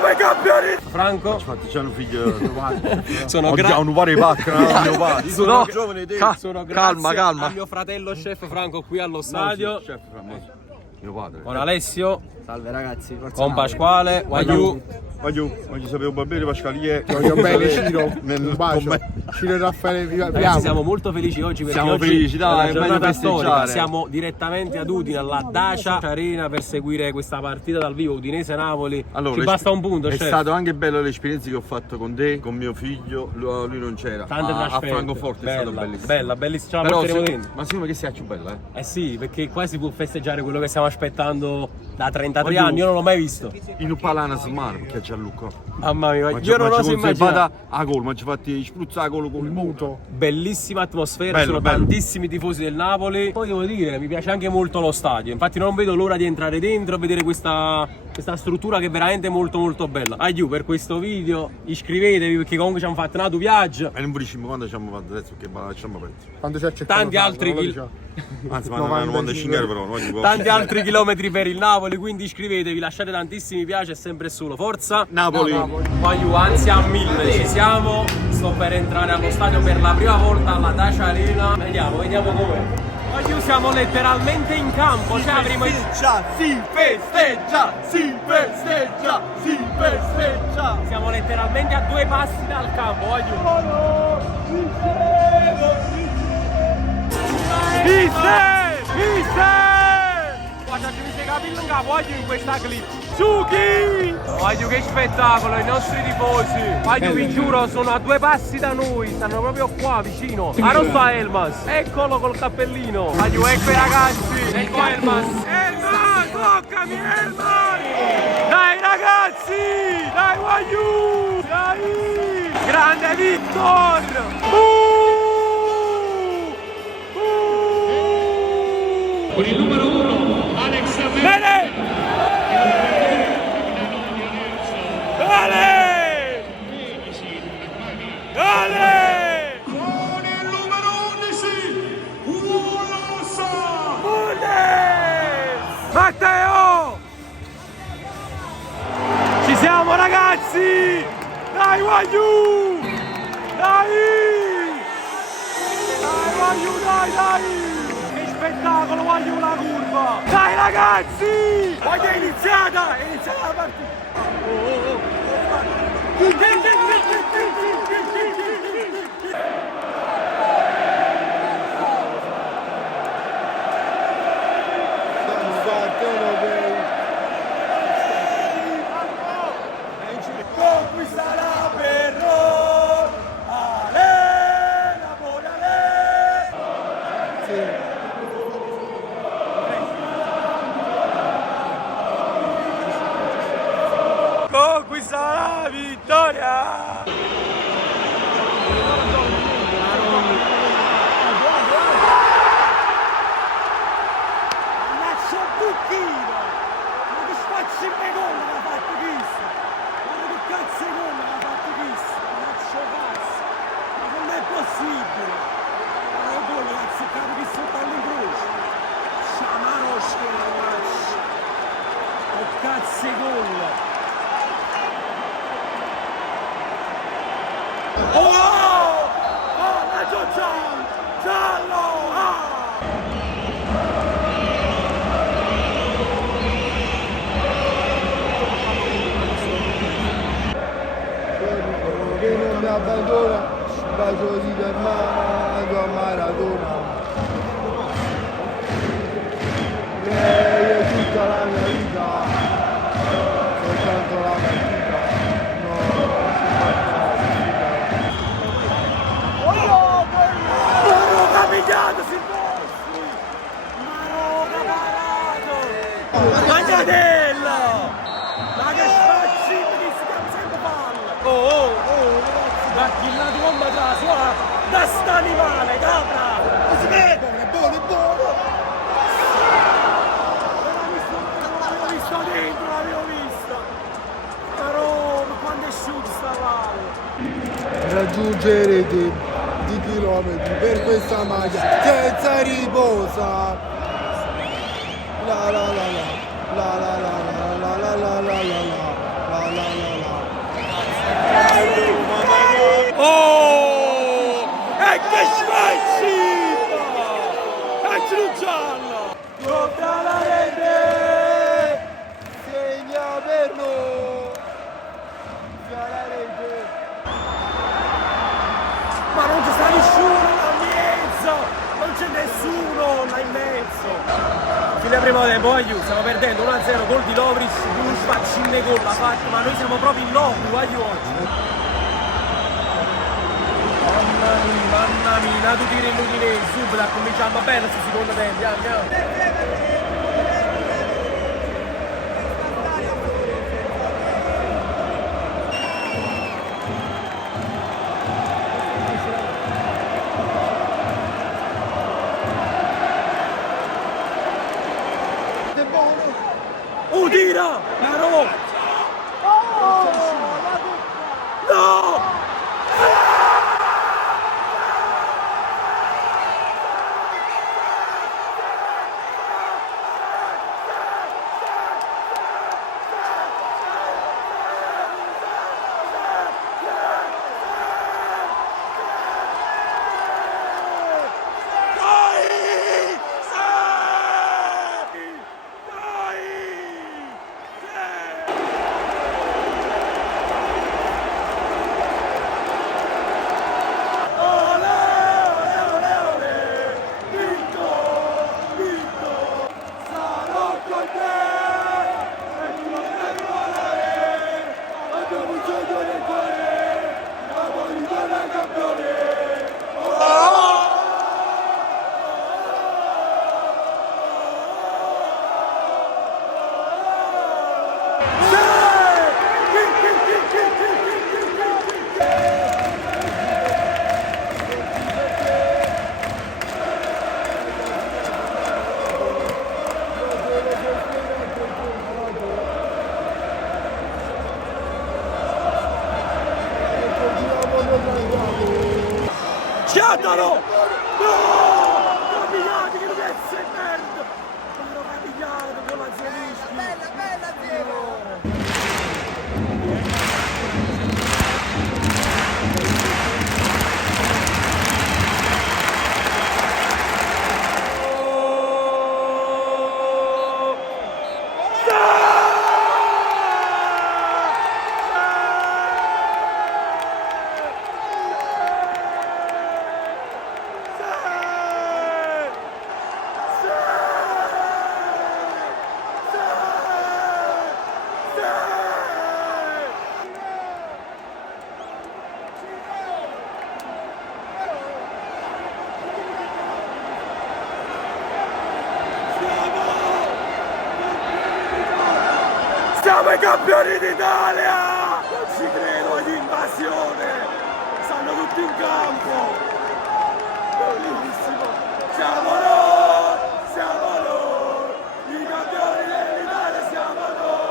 Siamo i campioni! Franco? Infatti c'è un figlio Sono un vario pacco, mio padre. Sono giovane te. sono calma, grazie calma. a mio fratello chef Franco qui allo stadio. Chef, mio padre. Con Alessio, Salve ragazzi, forza con Pasquale, Wagyu. Voglio sapere bene Pasqualie. Voglio bene Ciro, Nel- un bacio. con Ciro e Raffaele Ragazzi, Viamo. siamo molto felici oggi perché Siamo oggi felici, è dai, una è meglio giornata festeggiare. storica. Siamo direttamente ad Udine alla Dacia Arena per seguire questa partita dal vivo Udinese-Napoli. Allora, Ci basta un punto, è chef. stato anche bello l'esperienza che ho fatto con te, con mio figlio, lui non c'era. Tante a trasferte. Francoforte è stato bellissimo. Bella, bellissima. Ce la Però porteremo dentro. ma secondo me che sia più bella, Eh sì, perché qua si può festeggiare quello che stiamo aspettando da 33 Wagyu. anni, io non l'ho mai visto. In un palana smar, perché c'è Luca. Mamma mia, io non oso immaginare. a gol, ma ci fatti spruzzare a gol con il muto. Bellissima atmosfera, Bello, ci sono bello. tantissimi tifosi del Napoli. Poi devo dire, mi piace anche molto lo stadio. Infatti non vedo l'ora di entrare dentro e vedere questa struttura che è veramente molto molto bella. Aiù, per questo video iscrivetevi perché comunque ci hanno fatto un altro viaggio. E non diciamo quando ci abbiamo fatto adesso, che lasciamo aperto. Quando c'è accettato Tanti altri Anzi, ma 95 euro però, non dico. Tanti altri chilometri per il Napoli, quindi iscrivetevi, lasciate tantissimi piace, è sempre solo. Forza Napoli. Poi ansia a 1000, ci siamo. Sto per entrare allo stadio per la prima volta alla Dacia Arena. Vediamo com'è. Oggi siamo letteralmente in campo, cioè avremo si festeggia! siamo letteralmente a 2 passi dal campo, Wagyu. Guarda, ci si capito in capo oggi in questa clip. Suki! Wagyu, che spettacolo, i nostri tifosi. Wagyu, vi giuro, sono a 2 passi da noi, stanno proprio qua vicino. Ma non sta Elmas, eccolo col cappellino. Wagyu, ecco i ragazzi, ecco Elmas. Elmas, toccami Elmas! Dai ragazzi, dai Wagyu, dai! Grande Victor! Con il numero 1 Alex Aveni. Bene! Dale! Dale! Con il numero 11 Ulosa. Matteo! Ci siamo ragazzi! Dai Wagyu! Dai! Dai Wagyu, dai! Che spettacolo Wagyu la curva! Dai ragazzi! Wagyu è iniziata la partita! Conquista la Perro! Ale! Napoli, ale! Conquista la vittoria! Lascia un buchino! Ma che spazio in gol che ha fatto questo! Ma che cazzo di gol che ha fatto questo! Lascia cazzo! Ma non è possibile! Ma è un gol che ha azzeccato questo ballo in croce! Sciamarosco la lascia! Che cazzo di gol! Oh! Oh, la giallo! Giallo! Ah! Che non mi abbandona, bacio di Bernardo a Maradona. Lei è tutta la mia vita, soltanto la partita. No, Maroca pigliato Silvestri! Maroca parato! Magnatella! Ma che spazzi mi stiamo sempre palla! Oh! Ma chi la bomba da sua! Da sta animale, capra! Non si vede! Buono! L'avevo visto dentro, l'avevo visto! Però, ma quando è asciutto sta palla! raggiungerete di chilometri per questa maglia senza riposa. La la la la la la la la la la la la la la la la la. nessuno là in mezzo. Fine primo tempo, aiuto, stiamo perdendo 1-0, gol di Lovris, un spaccinne gol l'ha fatto, ma noi siamo proprio in loco, aiuto oggi. Mamma mia, tu tiri l'Udinese, subito, cominciamo bene sul secondo tempo, andiamo. Tira! Ma no! No! Schiantalo! No! Capigliati che pezzo è merda! Sono capigliato con la Zelischi! Bella, bella Zero! Siamo i campioni d'Italia! Non ci credo, è di invasione! Stanno tutti in campo! Bellissimo! Siamo noi! I campioni dell'Italia siamo noi!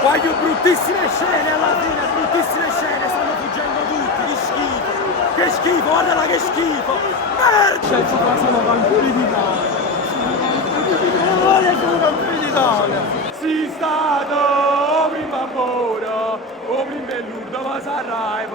Voglio bruttissime scene alla fine, bruttissime scene, stanno fuggendo tutti, che schifo! Che schifo, guardala che schifo! Merda! Sono campioni d'Italia! Sono campioni d'Italia! Si stato, prima buono, o prima è l'urdo, ma sarà,